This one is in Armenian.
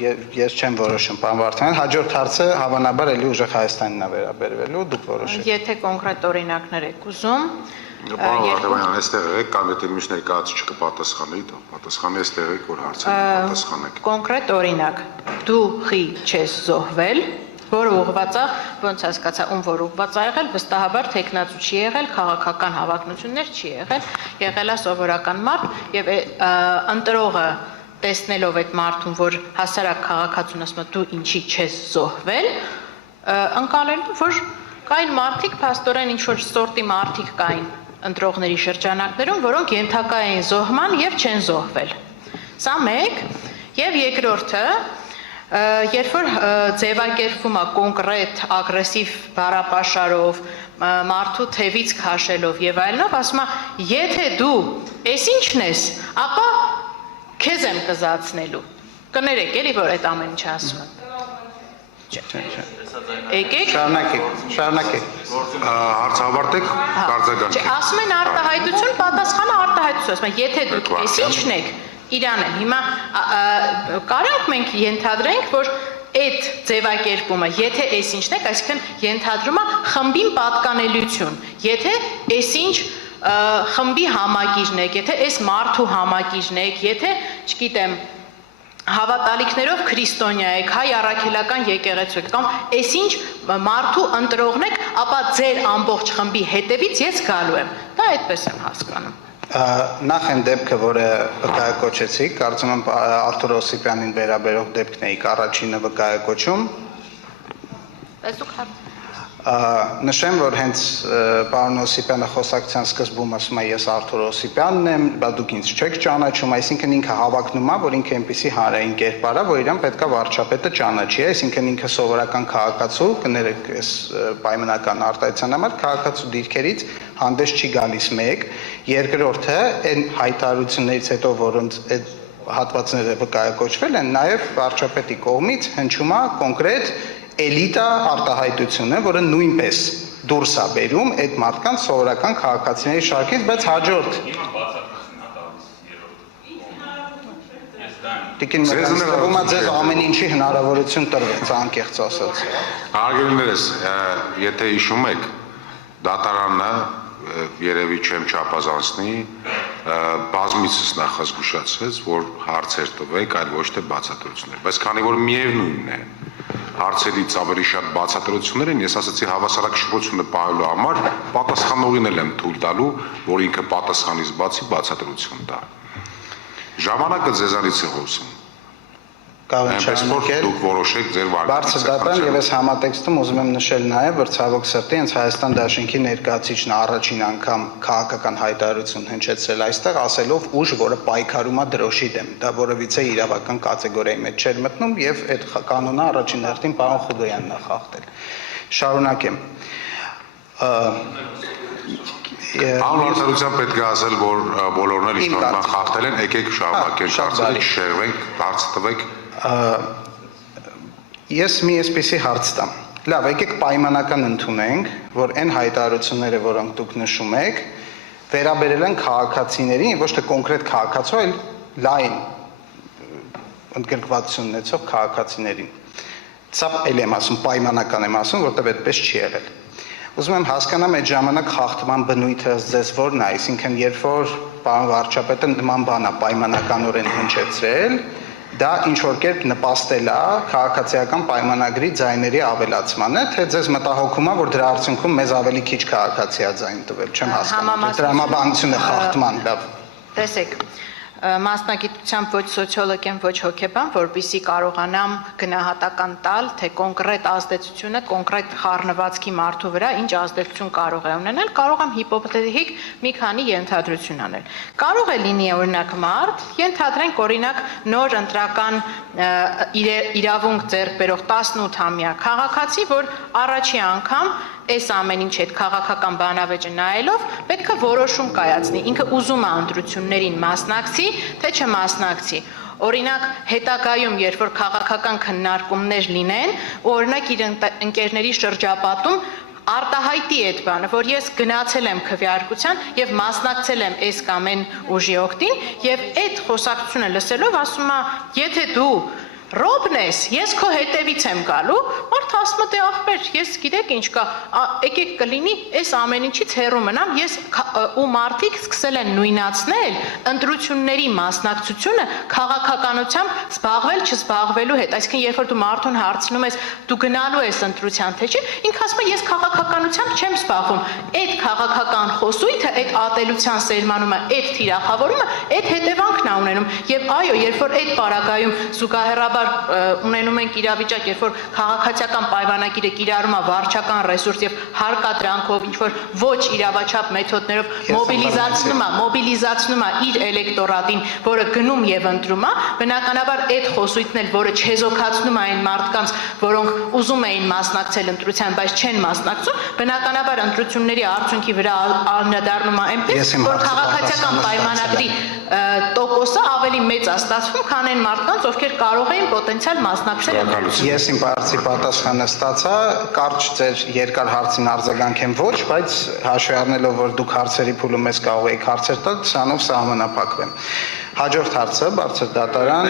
Ես չեմ որոշում, պարոն Վարդանյան, հաջորդ հարցը հավանաբար էլի ուժեղ Հայաստանին է վերաբերվելու, դուք որոշեք։ Եթե կոնկրետ օրինակներ եք ուզում, Պարոն Վարդանյան, այստեղ եք, կամ եթե միշտ ներկայացուցիչ կպատասխանի, պատասխանի այստեղ եք, որ հարցերին պատասխանեք։ կոնկրետ օրինակ, դու խի չես զոհվել, որը ուղղված է, ոնց հասկացա, ում որ ուղղված է եղել, վստահաբար թեկնածու չի եղել, քաղաքական հավակնություններ չի եղել, եղել է սովորական մարդ եւ ընտրողը տեսնելով այդ մարդուն, որ հասարակ քաղաքացուն ասում է դու ինչի չես զոհվել, ընկալելու որ կային մարդիկ, փաստորեն ինչ որ սորտի մարդիկ կային ընտրողների շրջանակներում, որոնք ենթակա էին զոհման եւ չեն զոհվել։ Սա մեկ, եւ երկրորդը, երբ որ ձևակերպվում է կոնկրետ ագրեսիվ բառապաշարով, մարդու թևից քաշելով եւ այլնով, ասում է, եթե դու էս ինչն ես, ապա քեզ եմ կզացնելու։ Կներեք, էլի որ այդ ամեն ինչը ասում եմ։ Եկեք։ Շարունակեք։ Հարց ավարտեք, արձագանքեք։ Ասում են արտահայտություն, պատասխանը արտահայտություն, ասում են, եթե դուք էս ինչն եք, իրան են։ Հիմա կարանք մենք ենթադրենք, որ այդ ձևակերպումը, եթե էս ինչն եք, այսինքն ենթադրում է խմբին պատկանելիություն, եթե էս ինչ խմբի համակիրն եք, եթե էս մարդու համակիրն եք, եթե, չգիտեմ, հավատալիքներով քրիստոնյա եք, հայ առաքելական եկեղեցու եք, կամ էս ինչ մարդու ընտրողն եք, ապա ձեր ամբողջ խմբի հետևից ես գալու եմ։ Դա այդպես եմ հասկանում։ Նախ այն դեպքը, որը վկայակոչեցիք, կարծում եմ Արթուր Օսիպյանին վերաբերող դեպքն էիք առաջինը վկայակոչում։ Նշեմ, որ հենց պարոն Օսիպյանը խոսակցության սկզբում ասում է ես Արթուր Օսիպյանն եմ, բա դուք ինձ չեք ճանաչում, այսինքն ինքը հավակնում է, որ ինքը այնպիսի հանրային կերպար է, որ իրան պետքա վարչապետը ճանաչի, այսինքն ինքը սովորական քաղաքացու, կներեք, այս պայմանական արտահայտության համար քաղաքացու դիրքերից հանդես չի գալիս մեկ, երկրորդը այն հայտարարություններից հետո, որոնց այդ հատվածները վկայակոչվել են, նաև վարչապետի կողմից հնչում է կոնկրետ էլիտա արտահայտությունը, որը նույնպես դուրս է բերում այդ մարդկանց սովորական քաղաքացիների շարքից, բայց հաջորդ Տիկին մտածում ձեզ ամեն ինչի հնարավորություն տրվեց, անկեղծ ասած։ Արգելներս, եթե հիշում եք, դատարանը երևի չեմ չափազանցնի, բազմիցս նախազգուշացրեց, որ հարցեր տվեք, այլ ոչ թե բացատրություններ, բայց քանի որ միևնույնն է, հարցերից ավելի շատ բացատրություններ են, ես ասացի հավասարակշռությունը պահելու համար պատասխանողին էլ եմ թույլ տալու, որ ինքը պատասխանից բացի բացատրություն տա։ Ժամանակը ձեզանից է խոսում։ Այնպես որ դուք որոշեք ձեր բարձր դատան եւ այս համատեքստում ուզում եմ նշել նաեւ, որ ցավոք սրտի հենց Հայաստան Դաշինքի ներկայացուցիչն առաջին անգամ քաղաքական հայտարարություն հնչեցրել այստեղ, ասելով ուժ, որը պայքարում է դրոշի դեմ, դա որևիցե իրավական կատեգորիայի մեջ չէր մտնում եւ այդ կանոնը առաջին հերթին պարոն Խուդոյանն է խախտել։ Շարունակեմ։ Անվարտարության պետք է ասել, որ բոլորն էլ իշխանական խախտել են, եկեք շարունակենք հարցերը, չշեղվենք, հարց տվեք։ Ես մի այսպիսի հարց տամ։ Լավ, եկեք պայմանական ընդունենք, որ այն հայտարարությունները, որոնք դուք նշում եք, վերաբերել են քաղաքացիներին, ոչ թե կոնկրետ քաղաքացու, այլ լայն ընդգրկվածություն ունեցող քաղաքացիներին։ Սա էլ եմ ասում, պայմանական եմ ասում, որտեղ այդպես չի եղել։ Ուզում եմ հասկանամ այդ ժամանակ խախտման բնույթը ձեզ որն է, այսինքն երբ որ պարոն վարչապետը նման բան է պայմանականորեն հնչեցրել, դա ինչ որ կերպ նպաստել է քաղաքացիական պայմանագրի ձայների ավելացմանը, թե ձեզ մտահոգում է, որ դրա արդյունքում մեզ ավելի քիչ քաղաքացի է ձայն տվել, չեմ հասկանում։ Տրամաբանությունը խախտման, լավ։ Տեսեք, մասնագիտությամբ ոչ սոցիոլոգ եմ, ոչ հոգեբան, որպեսզի կարողանամ գնահատական տալ, թե կոնկրետ ազդեցությունը կոնկրետ խառնվածքի մարդու վրա ինչ ազդեցություն կարող է ունենալ, կարող եմ հիպոթետիկ մի քանի ենթադրություն անել։ Կարող է լինի օրինակ մարդ, ենթադրենք օրինակ նոր ընտրական իրավունք ձեռք բերող 18-ամյա քաղաքացի, որ առաջի անգամ այս ամեն ինչ այդ քաղաքական բանավեճը նայելով պետք է որոշում կայացնի, ինքը ուզում է ընտրություններին մասնակցի, թե չմասնակցի։ Օրինակ հետագայում, երբ որ քաղաքական քննարկումներ լինեն, օրինակ իր ընկերների շրջապատում արտահայտի այդ բանը, որ ես գնացել եմ քվեարկության եւ մասնակցել եմ այս կամ այն ուժի օգտին եւ այդ խոսակցությունը լսելով ասում է, եթե դու Ռոբն ես, ես քո հետևից եմ գալու, մարդ ասում է դե ախպեր, ես գիտեք ինչ կա, եկեք կլինի, այս ամեն ինչից հեռու մնամ, ես ու մարդիկ սկսել են նույնացնել ընտրությունների մասնակցությունը քաղաքականությամբ զբաղվել չզբաղվելու հետ, այսինքն երբ որ դու մարդուն հարցնում ես, դու գնալու ես ընտրության թե չէ, ինքը ասում է ես քաղաքականությամբ չեմ զբաղվում, այդ քաղաքական խոսույթը, այդ ատելության սերմանումը, այդ թիրախավորումը, այդ հետևանքն է ունենում, եւ այո, երբ որ այդ պարագայում զուգահեռաբար ունենում ենք իրավիճակ, երբ որ քաղաքացիական պայմանագիրը կիրառում է վարչական ռեսուրս եւ հարկադրանքով ինչ որ ոչ իրավաչափ մեթոդներով մոբիլիզացնում է իր էլեկտորատին, որը գնում եւ ընտրում է, բնականաբար այդ խոսույթն էլ, որը չեզոքացնում է այն մարդկանց, որոնք ուզում էին մասնակցել ընտրության, բայց չեն մասնակցում, բնականաբար ընտրությունների արդյունքի վրա անդրադառնում է այնպես, որ քաղաքացիական պայմանագրի տոկոսը ավելի մեծ է ստացվում, քան այն մարդկանց, ովքեր կարող էին պոտենցիալ մասնակցել։ Ես իմ հարցի պատասխանը ստացա, կարճ ձեր երկար հարցին արձագանքեմ ոչ, բայց հաշվի առնելով, որ դուք հարցերի փուլում ես կարող եք հարցեր տալ, սրանով սահմանափակվեմ։ Հաջորդ հարցը, բարձր դատարան։